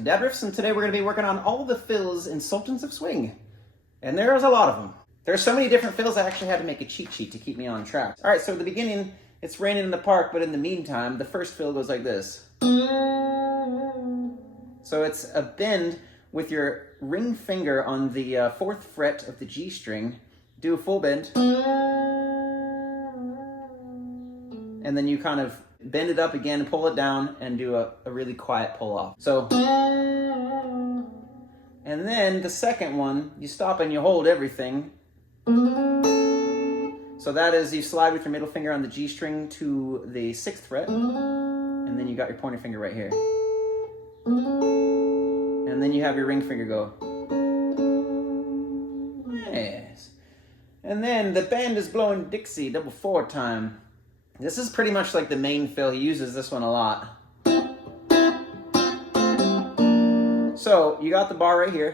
to Dad Riffs, and today we're going to be working on all the fills in Sultans of Swing. And there's a lot of them. There's so many different fills I actually had to make a cheat sheet to keep me on track. Alright, so at the beginning, it's raining in the park, but in the meantime, the first fill goes like this. So it's a bend with your ring finger on the 4th fret of the G string. Do a full bend. And then you kind of bend it up again, pull it down, and do a really quiet pull off. So, and then the second one, you stop and you hold everything. So that is, you slide with your middle finger on the G string to the 6th fret, and then you got your pointer finger right here. And then you have your ring finger go. Yes. And then the band is blowing Dixie, double 4 time. This is pretty much like the main fill. He uses this one a lot. So you got the bar right here,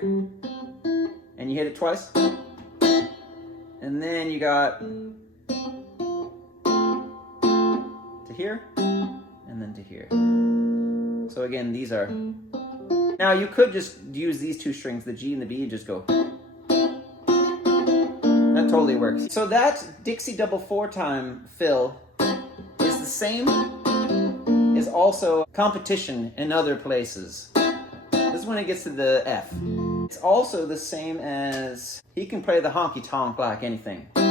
and you hit it twice. And then you got to here, and then to here. So again, these are... Now you could just use these 2 strings, the G and the B, and just go. That totally works. So that Dixie double 4 time fill is the same, is also competition in other places. This is when it gets to the F. It's also the same as, he can play the honky tonk like anything. So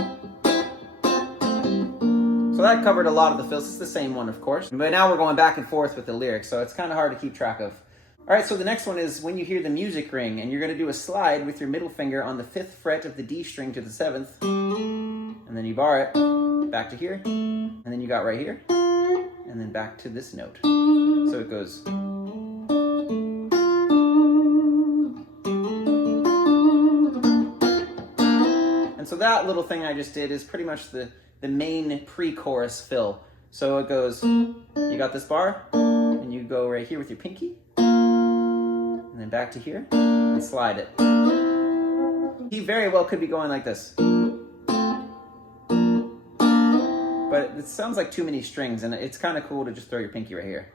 that covered a lot of the fills. It's the same one, of course. But now we're going back and forth with the lyrics, so it's kind of hard to keep track of. All right, so the next one is when you hear the music ring, and you're going to do a slide with your middle finger on the 5th fret of the D string to the 7th, and then you bar it back to here, and then you got right here, and then back to this note. So it goes. And so that little thing I just did is pretty much the main pre-chorus fill. So it goes, you got this bar, and you go right here with your pinky, and then back to here, and slide it. He very well could be going like this. But it sounds like too many strings, and it's kind of cool to just throw your pinky right here.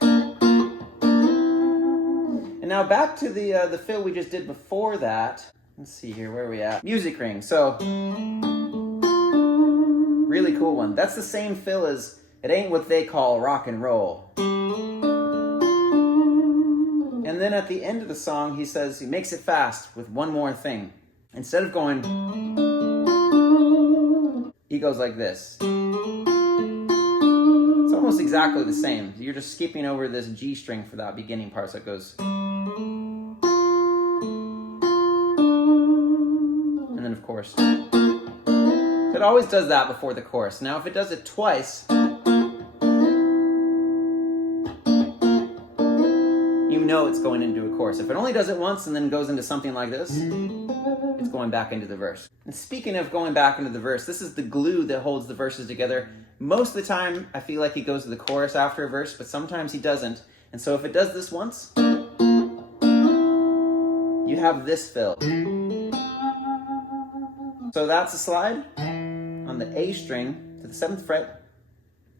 And now back to the fill we just did before that. Let's see here, where are we at? Music ring. So, really cool one. That's the same fill as It Ain't What They Call Rock and Roll. And then at the end of the song, he says he makes it fast with one more thing. Instead of going, he goes like this. It's almost exactly the same. You're just skipping over this G string for that beginning part, so it goes. And then of course, it always does that before the chorus. Now if it does it twice, you know it's going into a chorus. If it only does it once and then goes into something like this, it's going back into the verse. And speaking of going back into the verse, this is the glue that holds the verses together. Most of the time, I feel like he goes to the chorus after a verse, but sometimes he doesn't. And so if it does this once, you have this fill. So that's a slide on the A string to the 7th fret.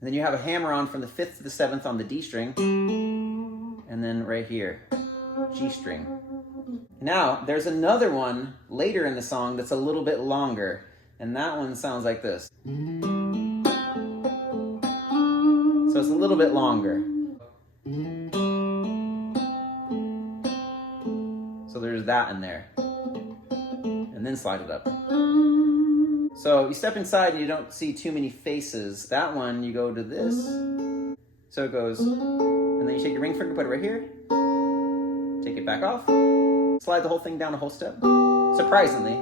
And then you have a hammer on from the 5th to the 7th on the D string. And then right here, G string. Now, there's another one later in the song that's a little bit longer. And that one sounds like this. So it's a little bit longer. So there's that in there. And then slide it up. So you step inside and you don't see too many faces. That one, you go to this. So it goes, and then you take your ring finger, put it right here. Take it back off. Slide the whole thing down a whole step. Surprisingly,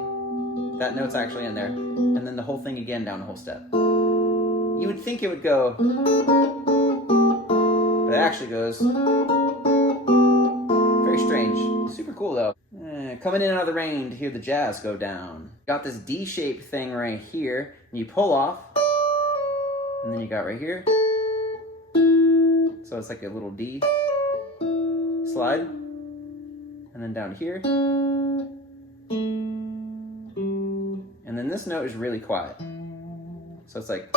that note's actually in there. And then the whole thing again down a whole step. You would think it would go, but it actually goes. Very strange. Super cool though. Coming in out of the rain to hear the jazz go down. Got this D-shaped thing right here, and you pull off, and then you got right here. So it's like a little D slide, and then down here. And then this note is really quiet. So it's like,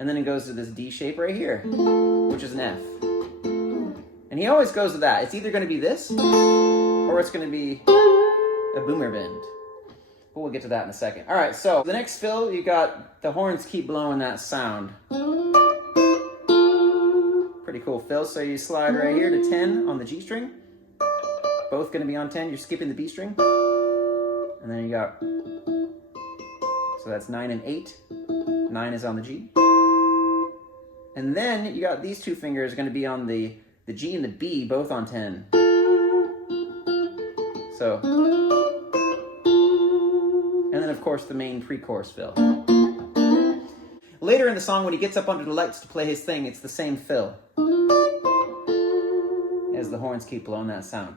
and then it goes to this D shape right here, which is an F. And And he always goes with that. It's either going to be this, or it's going to be a boomer bend. But we'll get to that in a second. All right, so the next fill, you got the horns keep blowing that sound. Pretty cool fill. So you slide right here to 10 on the G string. Both going to be on 10. You're skipping the B string. And then you got, so that's 9 and 8. 9 is on the G. And then you got these two fingers going to be on the G and the B, both on 10. So, and then of course the main pre-chorus fill. Later in the song, when he gets up under the lights to play his thing, it's the same fill as the horns keep blowing that sound.